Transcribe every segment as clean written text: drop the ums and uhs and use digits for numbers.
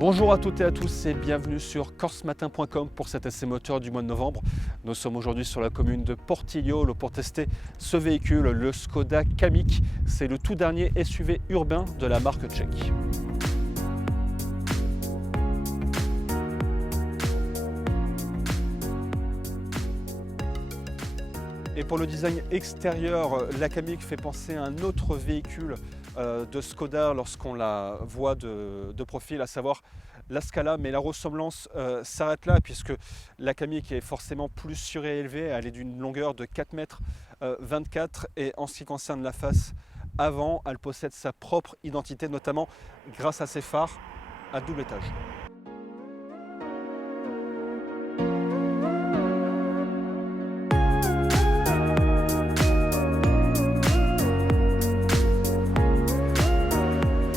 Bonjour à toutes et à tous et bienvenue sur corsematin.com pour cet essai moteur du mois de novembre. Nous sommes aujourd'hui sur la commune de Portillo pour tester ce véhicule, le Škoda Kamiq. C'est le tout dernier SUV urbain de la marque tchèque. Et pour le design extérieur, la Kamiq fait penser à un autre véhicule de Škoda lorsqu'on la voit de profil, à savoir la Scala, mais la ressemblance s'arrête là puisque la Kamiq est forcément plus surélevée, elle est d'une longueur de 4,24 m et en ce qui concerne la face avant, elle possède sa propre identité, notamment grâce à ses phares à double étage.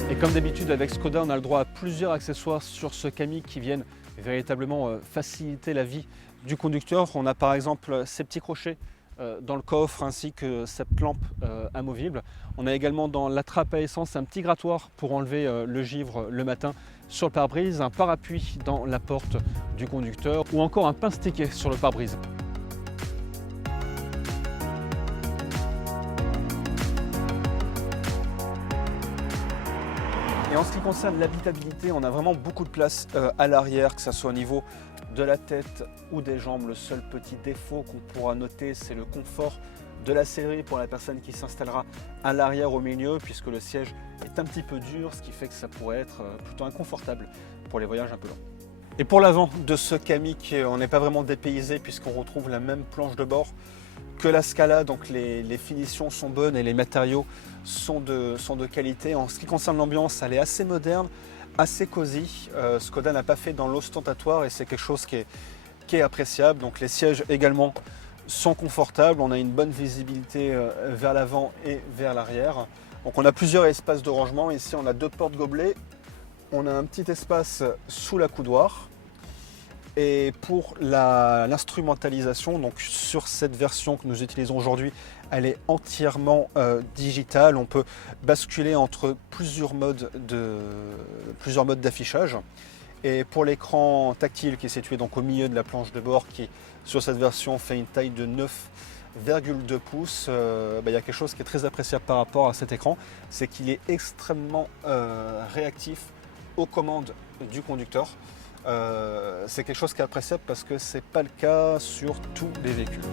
Et comme d'habitude avec Škoda, on a le droit à plusieurs accessoires sur ce Kamiq qui viennent véritablement faciliter la vie du conducteur. On a par exemple ces petits crochets dans le coffre ainsi que cette lampe amovible. On a également dans la trappe à essence un petit grattoir pour enlever le givre le matin sur le pare-brise, un parapluie dans la porte du conducteur ou encore un pince-ticket sur le pare-brise. Et en ce qui concerne l'habitabilité, on a vraiment beaucoup de place à l'arrière, que ce soit au niveau de la tête ou des jambes. Le seul petit défaut qu'on pourra noter, c'est le confort de la sellerie pour la personne qui s'installera à l'arrière au milieu, puisque le siège est un petit peu dur, ce qui fait que ça pourrait être plutôt inconfortable pour les voyages un peu longs. Et pour l'avant de ce Kamiq, on n'est pas vraiment dépaysé puisqu'on retrouve la même planche de bord que la Scala, donc les finitions sont bonnes et les matériaux sont de qualité. En ce qui concerne l'ambiance, elle est assez moderne, assez cosy. Škoda n'a pas fait dans l'ostentatoire et c'est quelque chose qui est appréciable. Donc les sièges également sont confortables, on a une bonne visibilité vers l'avant et vers l'arrière. Donc on a plusieurs espaces de rangement. Ici on a deux portes gobelets, on a un petit espace sous la coudoir. Et pour l'instrumentalisation, donc sur cette version que nous utilisons aujourd'hui, elle est entièrement digitale. On peut basculer entre plusieurs modes d'affichage. Et pour l'écran tactile qui est situé donc au milieu de la planche de bord, qui sur cette version fait une taille de 9,2 pouces, il y a quelque chose qui est très appréciable par rapport à cet écran, c'est qu'il est extrêmement réactif aux commandes du conducteur. C'est quelque chose qui est appréciable parce que ce n'est pas le cas sur tous les véhicules.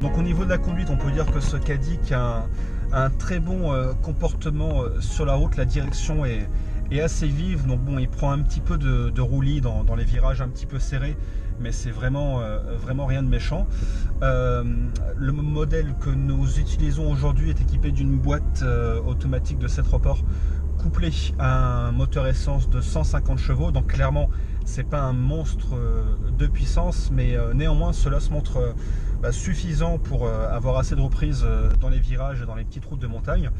Donc au niveau de la conduite, on peut dire que ce Kamiq a un très bon comportement sur la route. La direction est assez vive, donc bon, il prend un petit peu de roulis dans les virages un petit peu serrés, mais c'est vraiment rien de méchant. Le modèle que nous utilisons aujourd'hui est équipé d'une boîte automatique de 7 rapports couplée à un moteur essence de 150 chevaux, donc clairement c'est pas un monstre de puissance, mais néanmoins cela se montre suffisant pour avoir assez de reprise dans les virages et dans les petites routes de montagne.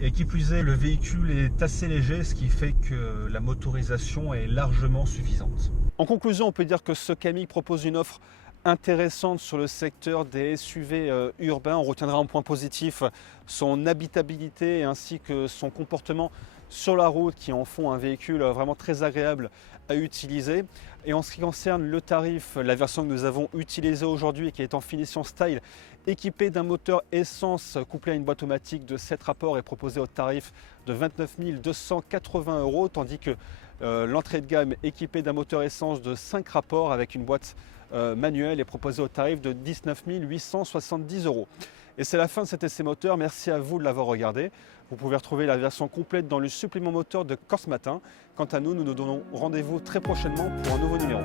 Et qui plus est, le véhicule est assez léger, ce qui fait que la motorisation est largement suffisante. En conclusion, on peut dire que ce Kamiq propose une offre intéressante sur le secteur des SUV urbains. On retiendra en point positif son habitabilité ainsi que son comportement sur la route qui en font un véhicule vraiment très agréable à utiliser. Et en ce qui concerne le tarif, la version que nous avons utilisée aujourd'hui qui est en finition style, équipée d'un moteur essence couplé à une boîte automatique de 7 rapports, est proposée au tarif de 29 280 €, tandis que l'entrée de gamme équipée d'un moteur essence de 5 rapports avec une boîte manuelle est proposée au tarif de 19 870 €. Et c'est la fin de cet essai moteur, merci à vous de l'avoir regardé. Vous pouvez retrouver la version complète dans le supplément moteur de Corse Matin. Quant à nous, nous nous donnons rendez-vous très prochainement pour un nouveau numéro.